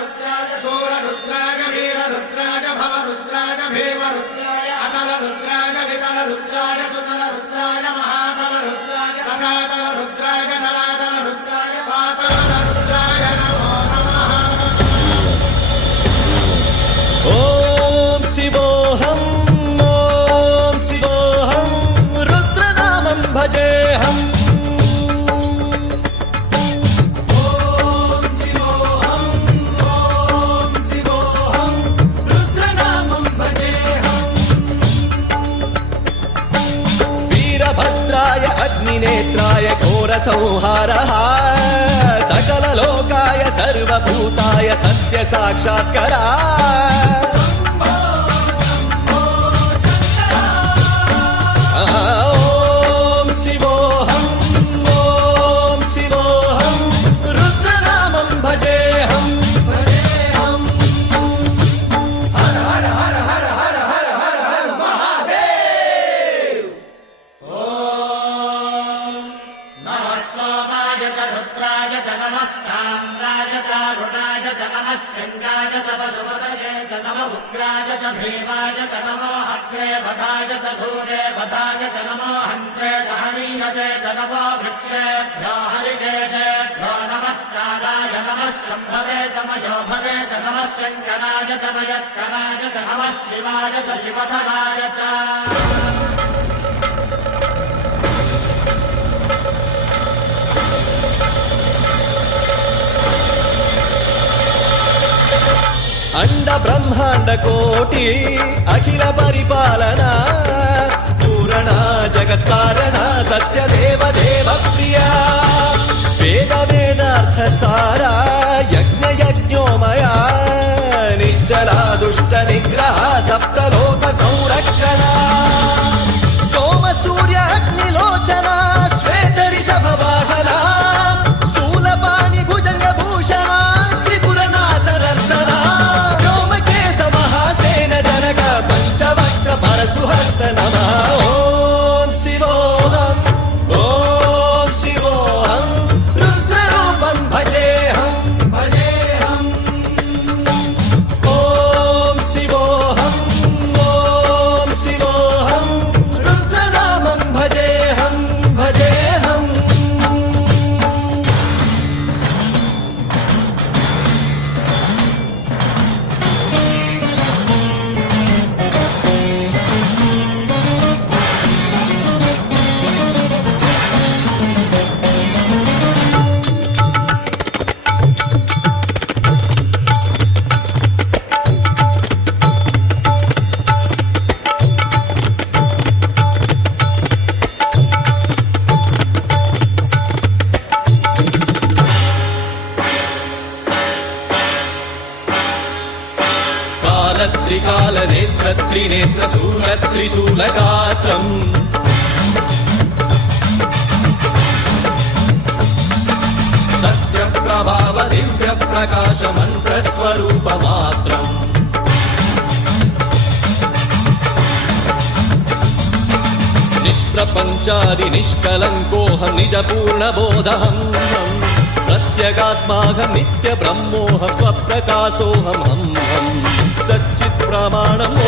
रुद्राय शूररुद्राय वीररुद्राय भवरुद्राय भीमरुद्राय अतलरुद्राय वितलरुद्राय सुतलरुद्राय महातलरुद्राय सचातलरुद्राय जलातलरुद्राय पातलरुद्राय नमो नमः। ओम शिवोऽहं रुद्रनामं भजेऽहम्। वीरभद्राय अग्निनेत्राय घोरसंहारः सकललोकाय सर्वभूताय सत्यसाक्षात्करा। ओम शिवोऽहं रुद्रनामं भजेऽहम्। हर हर हर हर हर हर हर हर महादेव। ओम नमः सोमाय च रुद्राय च नमस्ताम्राय च अरुणाय च नमः शृङ्गाय च पशुपतये च नमः उग्राय च भीमाय च नमो अग्रे वधाय च धूरे वधाय च नमो हन्त्रे च हनीयसे च नमो वृक्षेभ्यो हरिकेशेभ्यो नमस्काराय नमः शम्भवे च मयोभवे च नमः शङ्कराय च मयस्कराय च नमः शिवाय च शिवधराय च। अंड ब्रह्मांड कोटि अखिल परिपालना पूरणा जगत्कारणा सत्यदेव देव प्रिया वेद वेदार्थ सारा यज्ञ यज्ञोमया निश्चला दुष्ट निग्रह सप्तलोक संरक्षणा सोम सूर्य अग्निलोचना श्वेत ऋषभ वाहना शूलपाणि भुजंग भूषणा त्रिपुर नासरर्दना पंचवक्त्र परशुहस्त नमः। ओम शिवोऽहं रुद्ररूपं भजेऽहम्। ओम शिवोऽहं रुद्रनामं भजेऽहम्। त्रिकाल नेत्र त्रिनेत्र शूल त्रिशूलगात्रम् सत्यप्रभाव दिव्य प्रकाश मंत्र स्वरूप मात्रम् निष्प्रपंचादि निष्कलंकोऽहं निज पूर्ण बोधहं प्रत्यगात्माहं नित्य ब्रह्मोऽहं स्वप्रकाशोऽहं सच्चित् प्रमाणम्